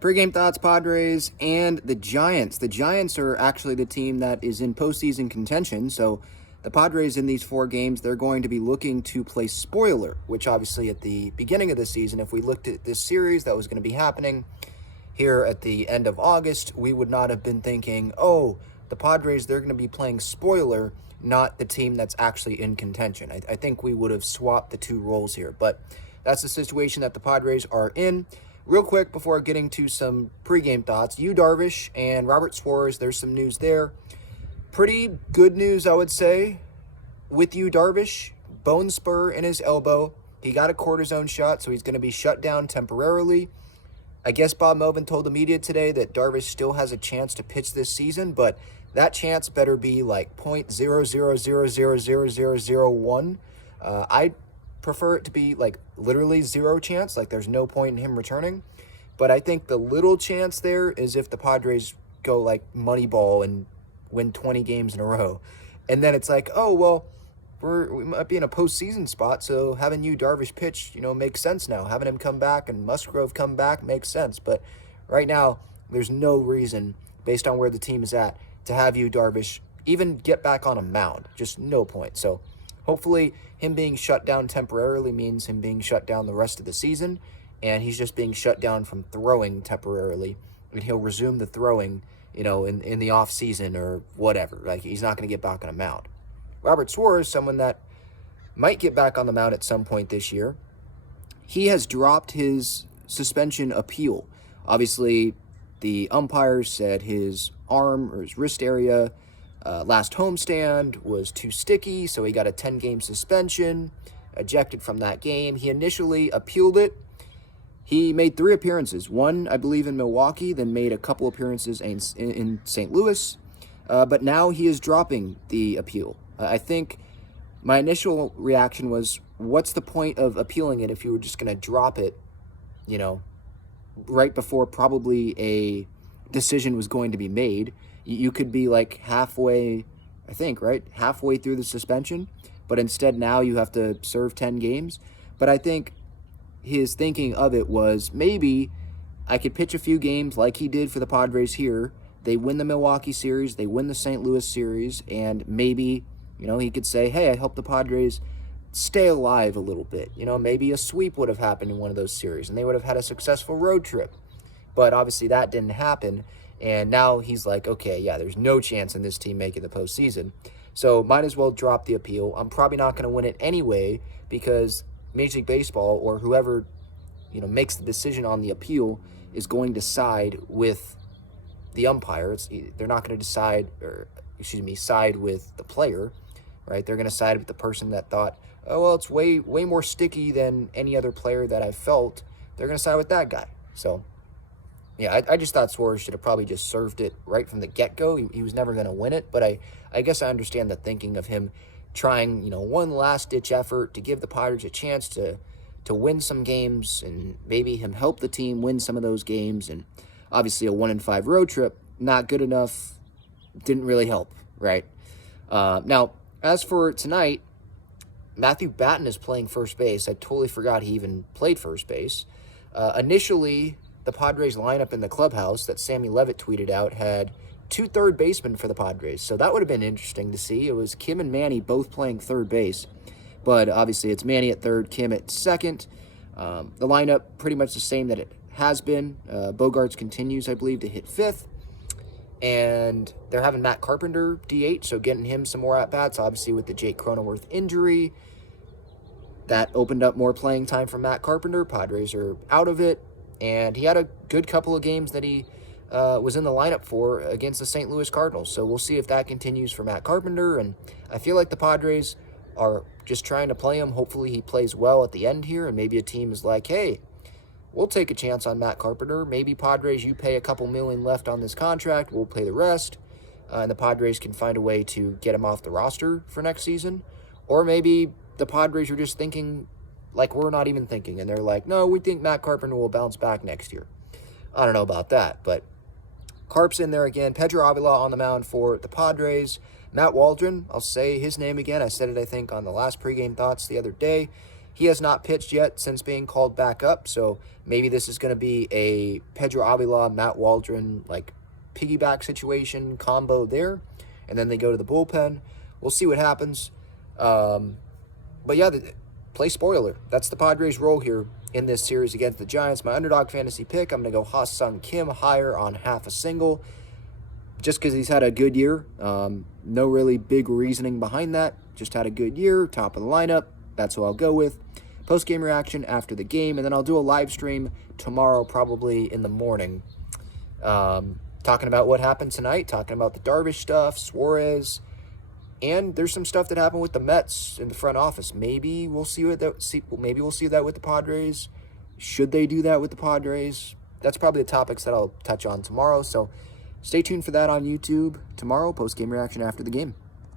Pregame Thoughts, Padres, and the Giants. The Giants are actually the team that is in postseason contention, so the Padres in these 4 games, they're going to be looking to play spoiler, which obviously at the beginning of the season, if we looked at this series that was going to be happening here at the end of August, we would not have been thinking, oh, the Padres, they're going to be playing spoiler, not the team that's actually in contention. I think we would have swapped the two roles here, but that's the situation that the Padres are in. Real quick, before getting to some pregame thoughts, Yu Darvish and Robert Suarez, there's some news there. Pretty good news, I would say, with Yu Darvish. Bone spur in his elbow. He got a cortisone shot, so he's going to be shut down temporarily. I guess Bob Melvin told the media today that Darvish still has a chance to pitch this season, but that chance better be like 0.000000001. I prefer it to be like literally zero chance, like there's no point in him returning. But I think the little chance there is if the Padres go like Moneyball and win 20 games in a row. And then it's like, oh, well, we might be in a postseason spot, so having Yu Darvish pitch, makes sense now. Having him come back and Musgrove come back makes sense. But right now, there's no reason, based on where the team is at, to have Yu Darvish even get back on a mound. Just no point. So hopefully him being shut down temporarily means him being shut down the rest of the season, and he's just being shut down from throwing temporarily, and he'll resume the throwing, in the off season or whatever. Like, he's not going to get back on a mound. Robert Suarez, someone that might get back on the mound at some point this year, he has dropped his suspension appeal. Obviously, the umpires said his arm or his wrist area last homestand was too sticky, so he got a 10-game suspension, ejected from that game. He initially appealed it. He made 3 appearances, one, I believe, in Milwaukee, then made a couple appearances in St. Louis, but now he is dropping the appeal. I think my initial reaction was, what's the point of appealing it if you were just going to drop it, right before probably a decision was going to be made? You could be like halfway, I think, right? Halfway through the suspension, but instead now you have to serve 10 games. But I think his thinking of it was, maybe I could pitch a few games like he did for the Padres here. They win the Milwaukee series, they win the St. Louis series, and maybe, he could say, hey, I helped the Padres stay alive a little bit. Maybe a sweep would have happened in one of those series, and they would have had a successful road trip. But obviously that didn't happen. And now he's like, okay, yeah, there's no chance in this team making the postseason. So might as well drop the appeal. I'm probably not going to win it anyway because Major League Baseball or whoever, makes the decision on the appeal is going to side with the umpire. They're not going to side with the player, right? They're going to side with the person that thought, oh, well, it's way more sticky than any other player that I felt. They're going to side with that guy. So yeah, I just thought Suarez should have probably just served it right from the get-go. He was never going to win it, but I guess I understand the thinking of him trying, one last-ditch effort to give the Padres a chance to win some games and maybe him help the team win some of those games. And obviously a 1-5 road trip, not good enough, didn't really help, right? Now, as for tonight, Matthew Batten is playing first base. I totally forgot he even played first base. Initially, the Padres lineup in the clubhouse that Sammy Levitt tweeted out had 2 third basemen for the Padres. So that would have been interesting to see. It was Kim and Manny both playing third base. But obviously it's Manny at third, Kim at second. The lineup pretty much the same that it has been. Bogarts continues, I believe, to hit fifth. And they're having Matt Carpenter DH, so getting him some more at-bats, obviously with the Jake Cronenworth injury. That opened up more playing time for Matt Carpenter. Padres are out of it. And he had a good couple of games that he was in the lineup for against the St. Louis Cardinals. So we'll see if that continues for Matt Carpenter. And I feel like the Padres are just trying to play him. Hopefully he plays well at the end here. And maybe a team is like, hey, we'll take a chance on Matt Carpenter. Maybe Padres, you pay a couple million left on this contract. We'll pay the rest. And the Padres can find a way to get him off the roster for next season. Or maybe the Padres are just thinking like we're not even thinking, and they're like, no, we think Matt Carpenter will bounce back next year. I don't know about that, but Carp's in there again. Pedro Avila on the mound for the Padres. Matt Waldron, I'll say his name again. I said it, I think, on the last pregame thoughts the other day. He has not pitched yet since being called back up, so maybe this is going to be a Pedro Avila, Matt Waldron, like, piggyback situation combo there, and then they go to the bullpen. We'll see what happens. But yeah, play spoiler. That's the Padres' role here in this series against the Giants. My underdog fantasy pick, I'm going to go Ha-Seong Kim higher on half a single, just because he's had a good year. No really big reasoning behind that. Just had a good year, top of the lineup. That's who I'll go with. Post-game reaction after the game, and then I'll do a live stream tomorrow, probably in the morning, talking about what happened tonight, talking about the Darvish stuff, Suarez, and there's some stuff that happened with the Mets in the front office. Maybe we'll see maybe we'll see that with the Padres. Should they do that with the Padres? That's probably the topics that I'll touch on tomorrow. So stay tuned for that on YouTube tomorrow, post-game reaction after the game.